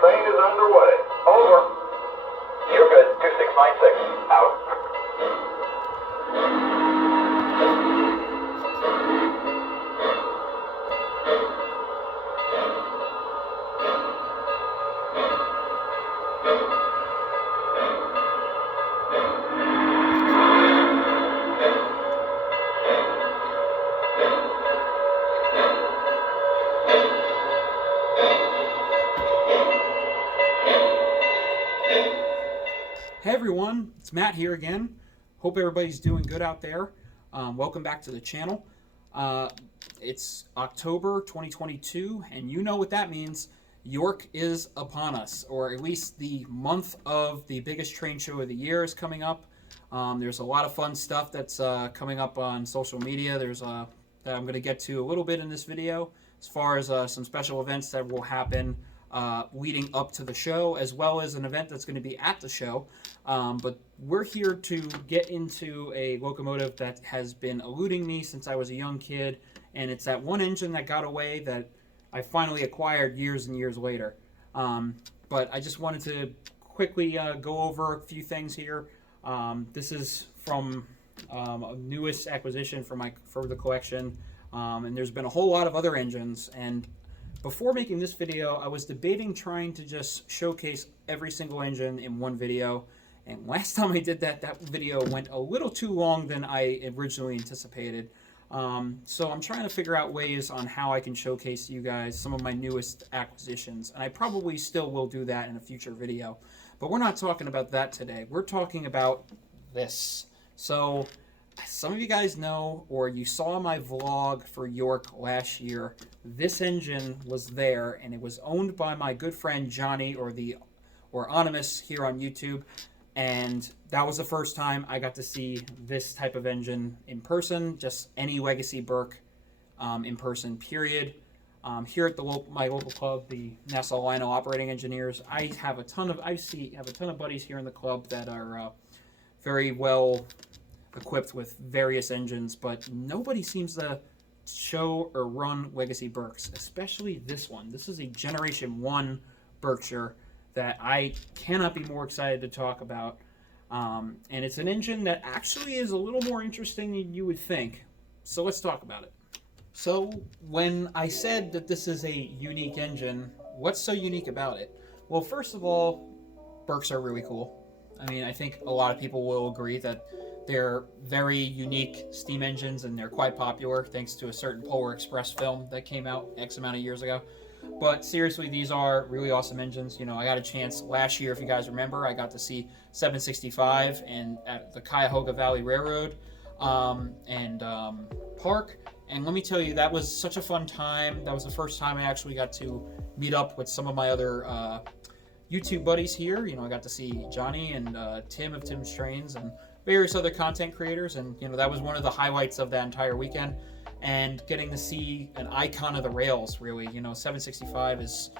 Train is underway. Over. You're good. 2696. Out. Hey everyone, it's Matt here again. Hope everybody's doing good out there. Welcome back to the channel. It's October 2022, and you know what that means. York is upon us, or at least the month of the biggest train show of the year is coming up. There's a lot of fun stuff that's coming up on social media. There's that I'm going to get to a little bit in this video, as far as some special events that will happen leading up to the show, as well as an event that's going to be at the show. But we're here to get into a locomotive that has been eluding me since I was a young kid, and it's that one engine that got away that I finally acquired years and years later. But I just wanted to quickly go over a few things here. This is from a newest acquisition for the collection, and there's been a whole lot of other engines. And before making this video, I was debating trying to just showcase every single engine in one video. And last time I did that, that video went a little too long than I originally anticipated. So I'm trying to figure out ways on how I can showcase to you guys some of my newest acquisitions. And I probably still will do that in a future video. But we're not talking about that today. We're talking about this. So some of you guys know, or you saw my vlog for York last year, this engine was there, and it was owned by my good friend Johnny, or Anonymous here on YouTube. And that was the first time I got to see this type of engine in person, just any Legacy Burke in person, period. Here at my local club, the Nassau Lionel Operating Engineers, I have a ton of buddies here in the club that are very well equipped with various engines, but nobody seems to show or run Legacy Burkes, especially this one. This is a Generation 1 Berkshire that I cannot be more excited to talk about. And it's an engine that actually is a little more interesting than you would think. So let's talk about it. So when I said that this is a unique engine, what's so unique about it? Well, first of all, Burkes are really cool. I mean, I think a lot of people will agree that they're very unique steam engines, and they're quite popular thanks to a certain Polar Express film that came out X amount of years ago. But seriously, these are really awesome engines. You know, I got a chance last year, if you guys remember, I got to see 765 at the Cuyahoga Valley Railroad Park. And let me tell you, that was such a fun time. That was the first time I actually got to meet up with some of my other YouTube buddies here. You know, I got to see Johnny and Tim of Tim's Trains and various other content creators, and you know, that was one of the highlights of that entire weekend. And getting to see an icon of the rails, really. You know, 765 is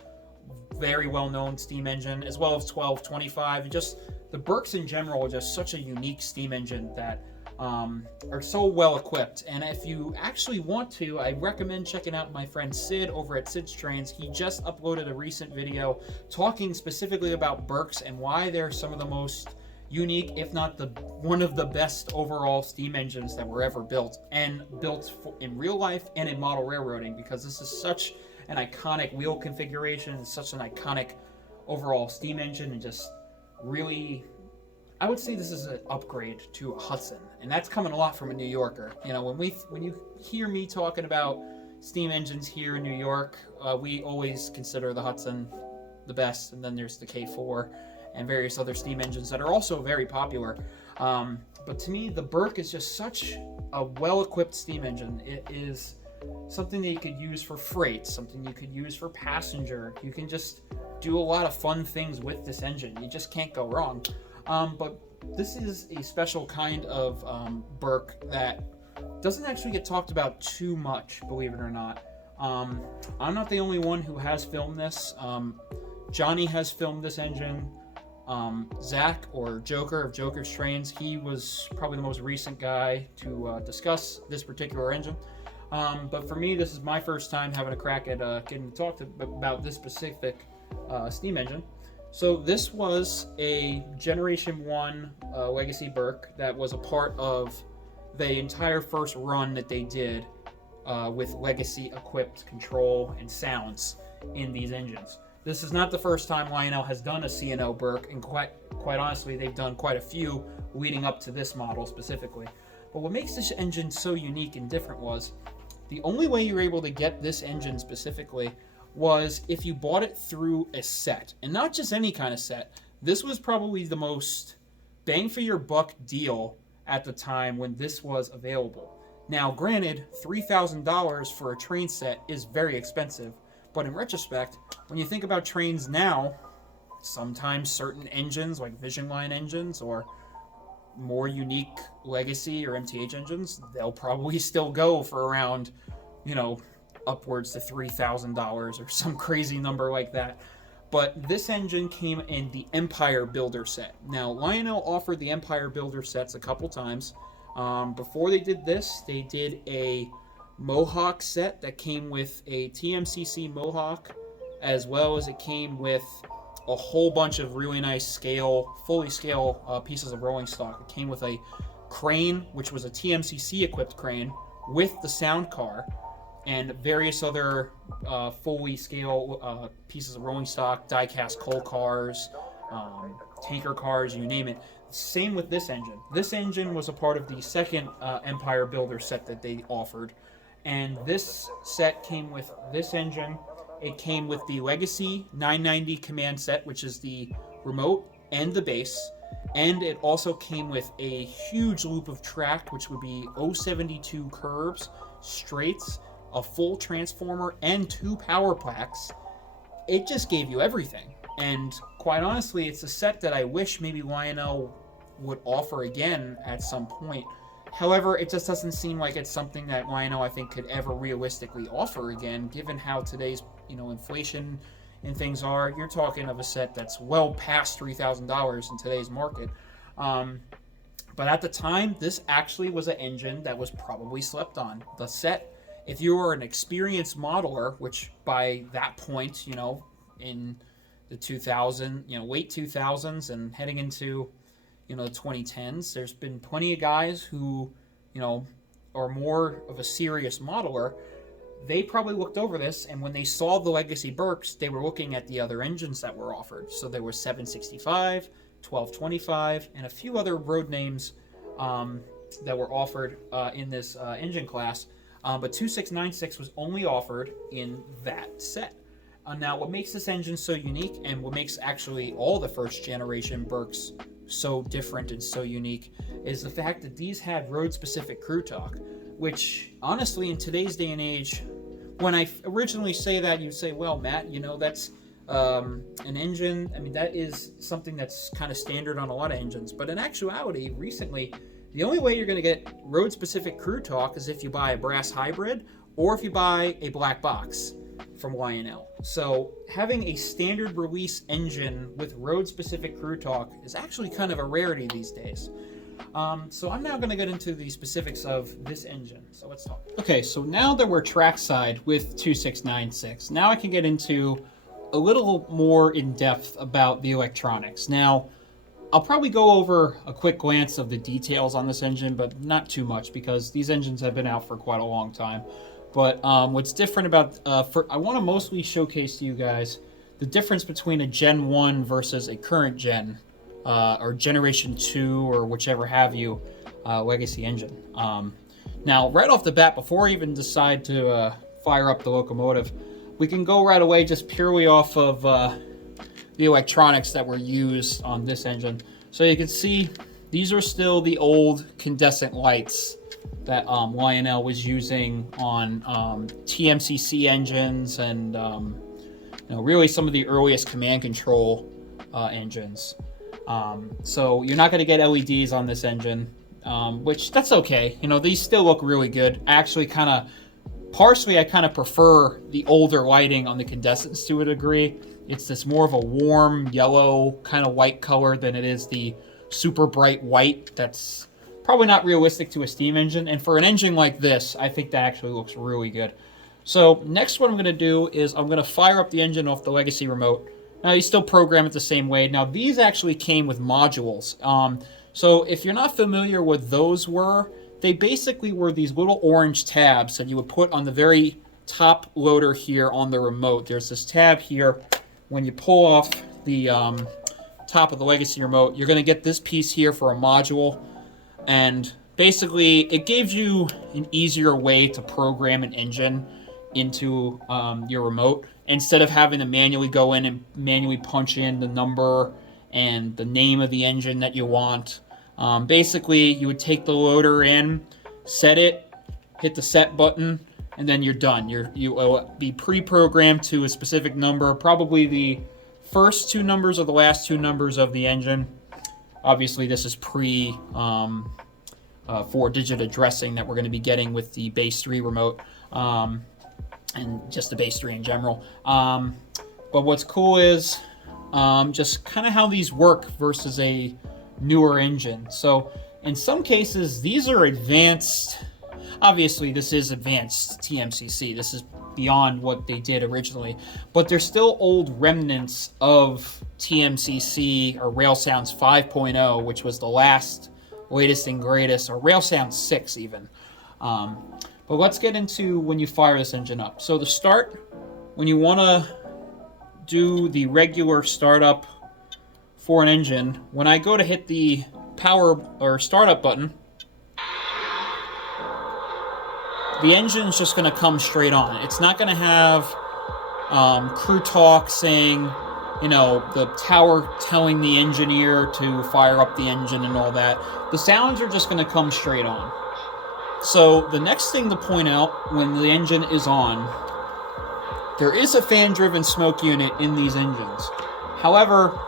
very well-known steam engine, as well as 1225. And just the Burkes in general are just such a unique steam engine that are so well equipped. And if you actually want to, I recommend checking out my friend Sid over at Sid's Trains. He just uploaded a recent video talking specifically about Burkes and why they're some of the most unique, if not one of the best overall steam engines that were ever built, and built in real life and in model railroading, because this is such an iconic wheel configuration, and such an iconic overall steam engine, and just really, I would say this is an upgrade to a Hudson, and that's coming a lot from a New Yorker. You know, when you hear me talking about steam engines here in New York, we always consider the Hudson the best, and then there's the K4 and various other steam engines that are also very popular. But to me, the Burke is just such a well-equipped steam engine. It is something that you could use for freight, something you could use for passenger. You can just do a lot of fun things with this engine. You just can't go wrong. But this is a special kind of Burke that doesn't actually get talked about too much, believe it or not. I'm not the only one who has filmed this. Johnny has filmed this engine. Zach, or Joker of Joker's Trains, he was probably the most recent guy to discuss this particular engine. But for me, this is my first time having a crack at getting to talk about this specific steam engine. So this was a Generation 1 Legacy Berk that was a part of the entire first run that they did with Legacy-equipped control and sounds in these engines. This is not the first time Lionel has done a C&O Berk, and quite honestly, they've done quite a few leading up to this model specifically. But what makes this engine so unique and different was the only way you were able to get this engine specifically was if you bought it through a set, and not just any kind of set. This was probably the most bang for your buck deal at the time when this was available. Now, granted, $3,000 for a train set is very expensive, but in retrospect, when you think about trains now, sometimes certain engines like Vision Line engines or more unique Legacy or MTH engines, they'll probably still go for around, upwards to $3,000 or some crazy number like that. But this engine came in the Empire Builder set. Now, Lionel offered the Empire Builder sets a couple times. Before they did this, they did a Mohawk set that came with a TMCC Mohawk, as well as it came with a whole bunch of really nice fully scale pieces of rolling stock. It came with a crane, which was a TMCC equipped crane with the sound car, and various other fully scale pieces of rolling stock, die-cast coal cars, tanker cars, you name it. Same with this engine. This engine was a part of the second Empire Builder set that they offered, and this set came with this engine. It came with the Legacy 990 command set, which is the remote and the base, and it also came with a huge loop of track, which would be 072 curves, straights, a full transformer, and 2 power packs. It just gave you everything. And quite honestly, it's a set that I wish maybe Lionel would offer again at some point. However, it just doesn't seem like it's something that Lionel, I think, could ever realistically offer again, given how today's inflation and things are. You're talking of a set that's well past $3,000 in today's market. But at the time, this actually was an engine that was probably slept on. The set, if you were an experienced modeler, which by that point, in the late 2000s and heading into the 2010s, there's been plenty of guys who are more of a serious modeler. They probably looked over this, and when they saw the Legacy Berks, they were looking at the other engines that were offered. So there was 765, 1225, and a few other road names that were offered in this engine class. But 2696 was only offered in that set. Now, what makes this engine so unique, and what makes actually all the first generation Berks so different and so unique, is the fact that these had road-specific crew talk, which honestly, in today's day and age, when I originally say that, you'd say, well, Matt, that's an engine. I mean, that is something that's kind of standard on a lot of engines. But in actuality, recently, the only way you're going to get road-specific crew talk is if you buy a brass hybrid or if you buy a black box from Lionel. So having a standard release engine with road-specific crew talk is actually kind of a rarity these days. So I'm now going to get into the specifics of this engine. So let's talk. Okay, so now that we're trackside with 2696, now I can get into a little more in depth about the electronics. Now, I'll probably go over a quick glance of the details on this engine, but not too much because these engines have been out for quite a long time. But what's different about, I want to mostly showcase to you guys the difference between a Gen 1 versus a current gen, or Generation 2, or whichever have you, Legacy engine. Now, right off the bat, before I even decide to fire up the locomotive, we can go right away just purely off of the electronics that were used on this engine. So you can see these are still the old incandescent lights that Lionel was using on TMCC engines and really some of the earliest command control engines. So you're not going to get LEDs on this engine, which that's okay. These still look really good. I actually kind of Partially, I kind of prefer the older lighting on the condensers to a degree. It's this more of a warm yellow kind of white color than it is the super bright white that's probably not realistic to a steam engine. And for an engine like this, I think that actually looks really good. So next what I'm going to do is I'm going to fire up the engine off the legacy remote. Now you still program it the same way. Now these actually came with modules. So if you're not familiar with what those were, they basically were these little orange tabs that you would put on the very top loader here on the remote. There's this tab here. When you pull off the top of the legacy remote, you're going to get this piece here for a module. And basically, it gives you an easier way to program an engine into your remote instead of having to manually go in and manually punch in the number and the name of the engine that you want. Basically, you would take the loader in, set it, hit the set button, and then you're done. You will be pre-programmed to a specific number, probably the first two numbers or the last two numbers of the engine. Obviously, this is pre 4-digit addressing that we're going to be getting with the base 3 remote, and just the base 3 in general. But what's cool is just kind of how these work versus a newer engine. So in some cases, these are advanced. Obviously, this is advanced TMCC. This is beyond what they did originally, but they're still old remnants of TMCC or Rail Sounds 5.0, which was the latest and greatest, or Rail Sounds 6 even. But let's get into when you fire this engine up. So to start, when you want to do the regular startup for an engine, when I go to hit the power or startup button, the engine's just going to come straight on. It's not going to have crew talk saying, you know, the tower telling the engineer to fire up the engine and all that. The sounds are just going to come straight on. So the next thing to point out when the engine is on, there is a fan-driven smoke unit in these engines. However,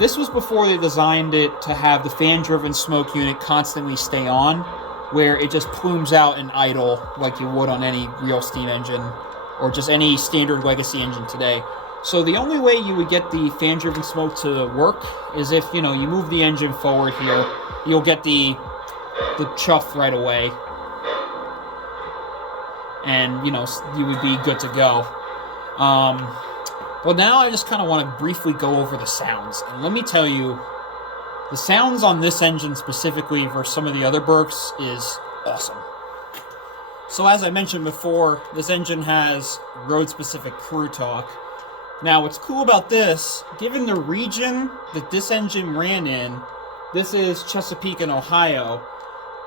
this was before they designed it to have the fan-driven smoke unit constantly stay on, where it just plumes out and idle like you would on any real steam engine or just any standard legacy engine today. So the only way you would get the fan-driven smoke to work is if, you know, you move the engine forward here, you'll get the chuff right away, and, you know, you would be good to go. Well, now I just kind of want to briefly go over the sounds. And let me tell you, the sounds on this engine specifically versus some of the other Berks is awesome. So as I mentioned before, this engine has road-specific crew talk. Now, what's cool about this, given the region that this engine ran in, this is Chesapeake and Ohio,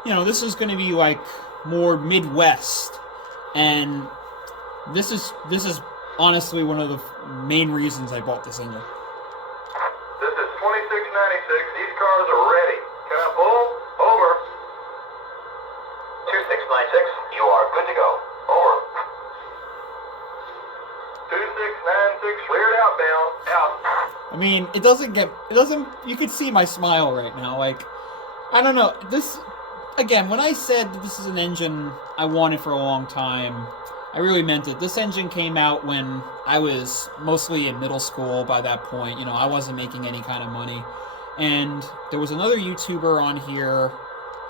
you know, this is going to be like more Midwest. And this is honestly one of the main reasons I bought this engine. This is 2696. These cars are ready. Can I pull? Over. 2696. You are good to go. Over. 2696. Cleared outbound. Out. I mean, you could see my smile right now. Like, I don't know. This, again, when I said that this is an engine I wanted for a long time, I really meant it. This engine came out when I was mostly in middle school by that point. You know, I wasn't making any kind of money. And there was another YouTuber on here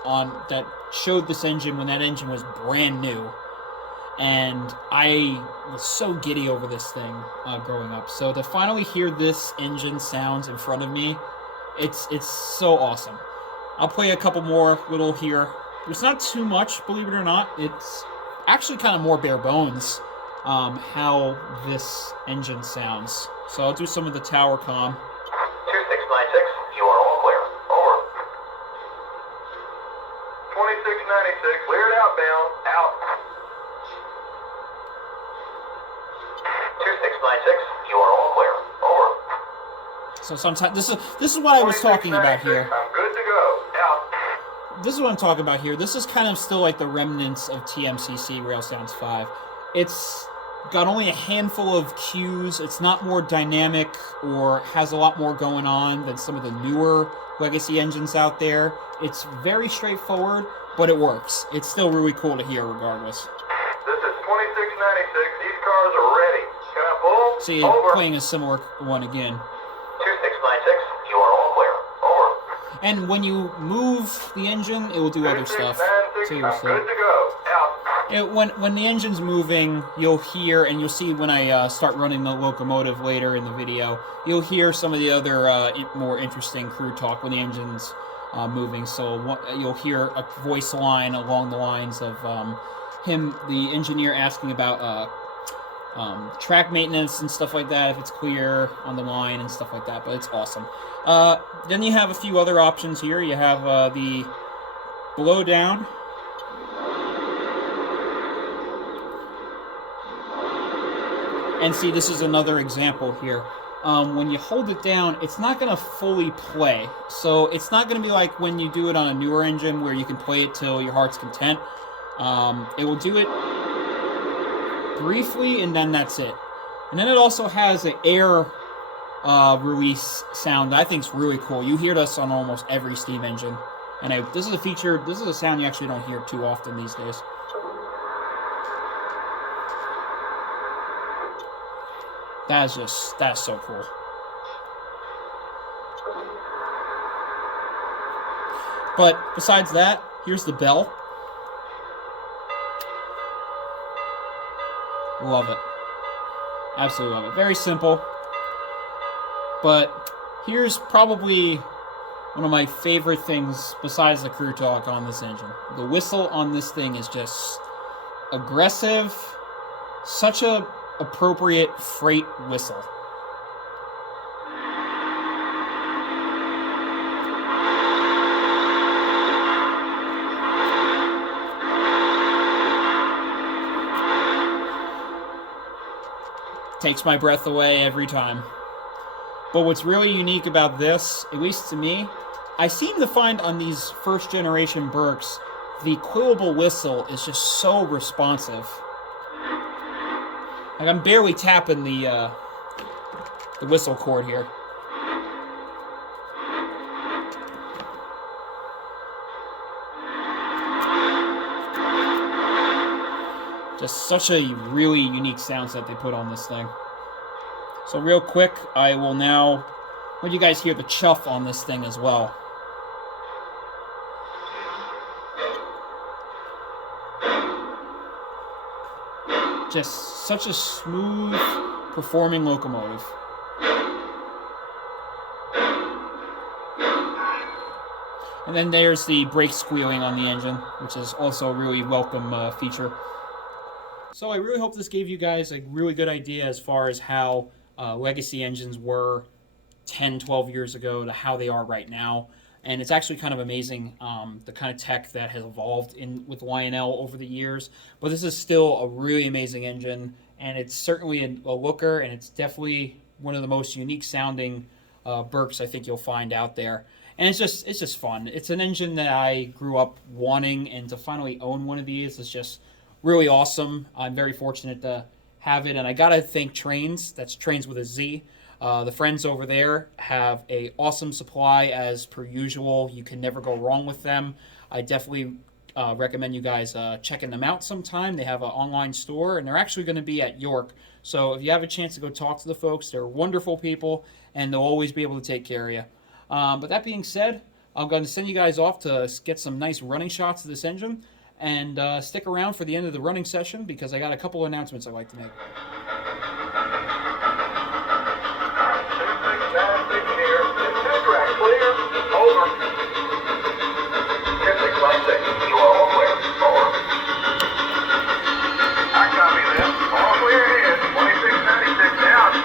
that showed this engine when that engine was brand new. And I was so giddy over this thing growing up. So to finally hear this engine sounds in front of me, it's so awesome. I'll play a couple more little here. There's not too much, believe it or not. It's actually kind of more bare bones how this engine sounds. So I'll do some of the tower comm. 2696. You are all clear. Over. 2696. Cleared outbound. Out. 2696. You are all clear. Over. So sometimes this is what I was talking about here. I'm good to go. Out. This is what I'm talking about here. This is kind of still like the remnants of TMCC Rail Sounds 5. It's got only a handful of cues. It's not more dynamic or has a lot more going on than some of the newer legacy engines out there. It's very straightforward, but it works. It's still really cool to hear regardless. This is These cars are ready. Can I pull? See, Over. playing a similar one again. 2696, you are all clear. Over. And when you move the engine, it will do other stuff. 2696, So I'm you'll good see. to go. Out. When the engine's moving, you'll hear, and you'll see when I start running the locomotive later in the video, you'll hear some of the other more interesting crew talk when the engine's moving. So you'll hear a voice line along the lines of him, the engineer, asking about track maintenance and stuff like that, if it's clear on the line and stuff like that, but it's awesome. Then you have a few other options here. You have the blow down. And see, this is another example here. When you hold it down, it's not going to fully play. So it's not going to be like when you do it on a newer engine where you can play it till your heart's content. It will do it briefly, and then that's it. And then it also has an air release sound that I think is really cool. You hear this on almost every steam engine. And this is a feature, this is a sound you actually don't hear too often these days. That's so cool. But besides that, here's the bell. Love it. Absolutely love it. Very simple. But here's probably one of my favorite things besides the crew talk on this engine. The whistle on this thing is just aggressive. Such a appropriate freight whistle. Takes my breath away every time. But what's really unique about this, at least to me, I seem to find on these first generation Berks, the quillable whistle is just so responsive. Like I'm barely tapping the whistle cord here. Just such a really unique sound set they put on this thing. So real quick, I will now let you guys hear the chuff on this thing as well. Just such a smooth performing locomotive. And then there's the brake squealing on the engine, which is also a really welcome feature. So I really hope this gave you guys a really good idea as far as how legacy engines were 10, 12 years ago to how they are right now. And it's actually kind of amazing the kind of tech that has evolved with Lionel over the years. But this is still a really amazing engine, and it's certainly a looker, and it's definitely one of the most unique sounding Berks I think you'll find out there. And it's just fun. It's an engine that I grew up wanting, and to finally own one of these is just really awesome. I'm very fortunate to have it, and I gotta thank Trains. That's Trains with a Z. The friends over there have a awesome supply as per usual. You can never go wrong with them. I definitely recommend you guys checking them out sometime. They have an online store, and they're actually going to be at York. So if you have a chance to go talk to the folks, they're wonderful people, and they'll always be able to take care of you. But that being said, I'm going to send you guys off to get some nice running shots of this engine, and stick around for the end of the running session because I got a couple announcements I'd like to make. 2696 here. Track clear. Over. 2696, you are all clear. Over. I copy that. All clear ahead. 2696 out.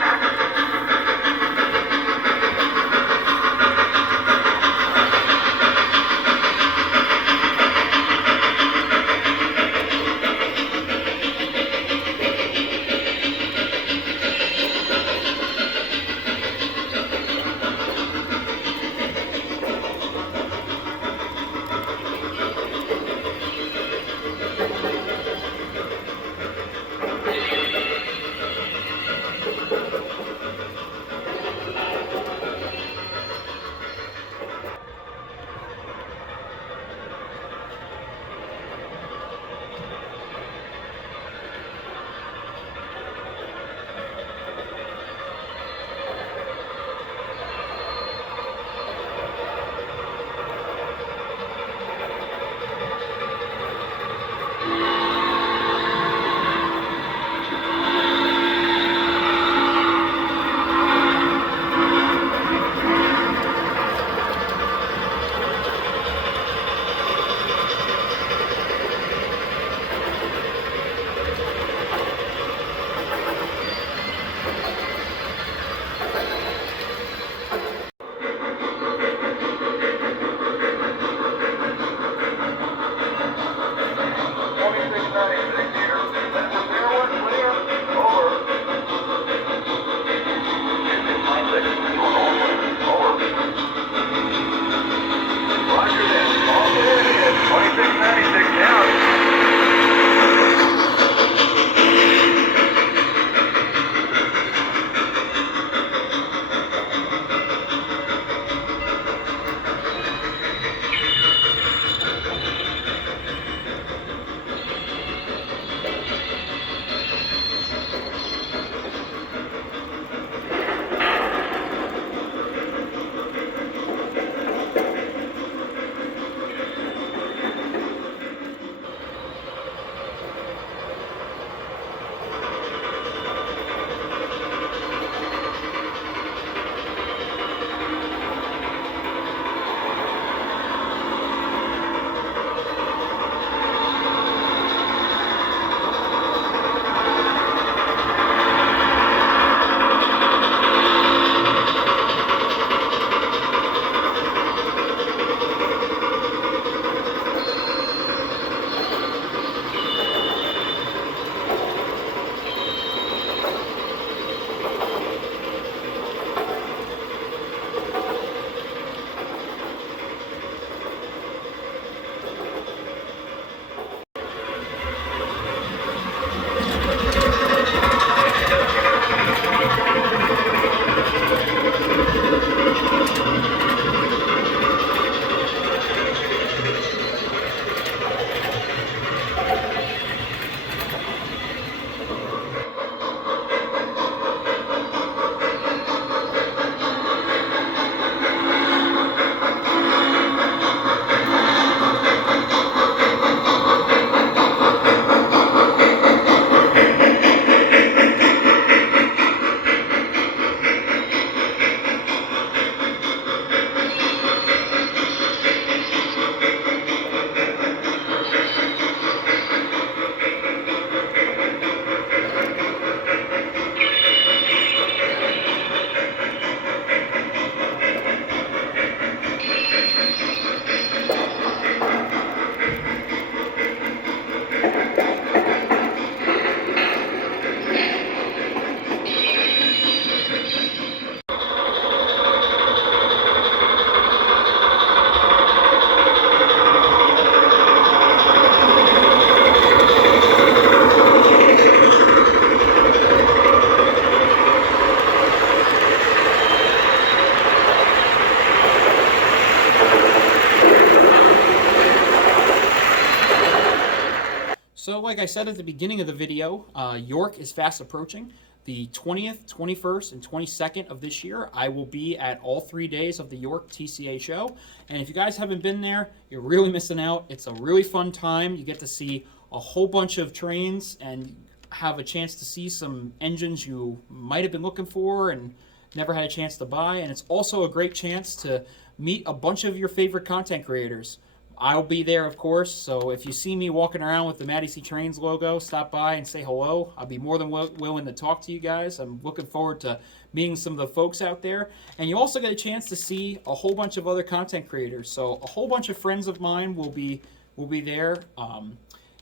So like I said at the beginning of the video, York is fast approaching. The 20th, 21st, and 22nd of this year, I will be at all 3 days of the York TCA show. And if you guys haven't been there, you're really missing out. It's a really fun time. You get to see a whole bunch of trains and have a chance to see some engines you might have been looking for and never had a chance to buy. And it's also a great chance to meet a bunch of your favorite content creators. I'll be there, of course, so if you see me walking around with the Matty C Trains logo, stop by and say hello. I'll be more than willing to talk to you guys. I'm looking forward to meeting some of the folks out there. And you also get a chance to see a whole bunch of other content creators. So a whole bunch of friends of mine will be there.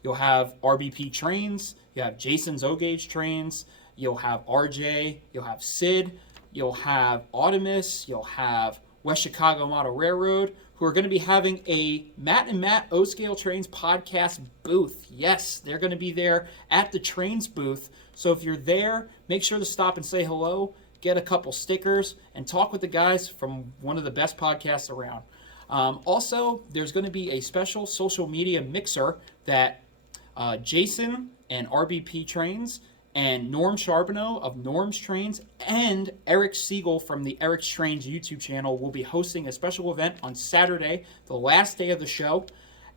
You'll have RBP Trains, you have Jason's O-Gauge Trains, you'll have RJ, you'll have Sid, you'll have Audimus, you'll have West Chicago Model Railroad, who are going to be having a Matt and Matt O-Scale Trains podcast booth. Yes, they're going to be there at the Trains booth. So if you're there, make sure to stop and say hello, get a couple stickers, and talk with the guys from one of the best podcasts around. Also, there's going to be a special social media mixer that Jason and RBP Trains and Norm Charbonneau of Norm's Trains and Eric Siegel from the Eric's Trains YouTube channel will be hosting a special event on Saturday, the last day of the show,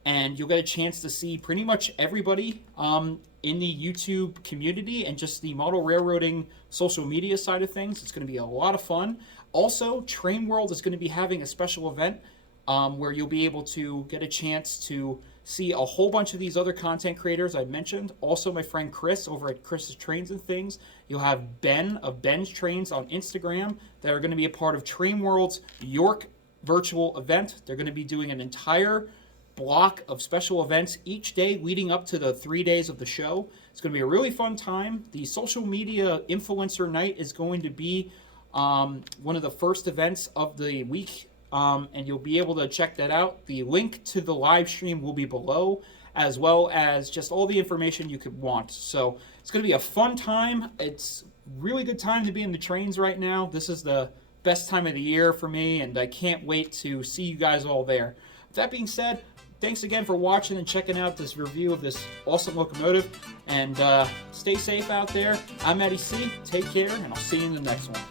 and you'll get a chance to see pretty much everybody in the YouTube community and just the model railroading social media side of things. It's going to be a lot of fun. Also, Train World is going to be having a special event where you'll be able to get a chance to see a whole bunch of these other content creators I mentioned. Also, my friend Chris over at Chris's Trains and Things. You'll have Ben of Ben's Trains on Instagram that are going to be a part of Train World's York virtual event. They're going to be doing an entire block of special events each day leading up to the 3 days of the show. It's going to be a really fun time. The social media influencer night is going to be one of the first events of the week. And you'll be able to check that out. The link to the live stream will be below, as well as just all the information you could want. So it's going to be a fun time. It's really good time to be in the trains right now. This is the best time of the year for me, and I can't wait to see you guys all there. With that being said, thanks again for watching and checking out this review of this awesome locomotive. And stay safe out there. I'm Matty C. Take care, and I'll see you in the next one.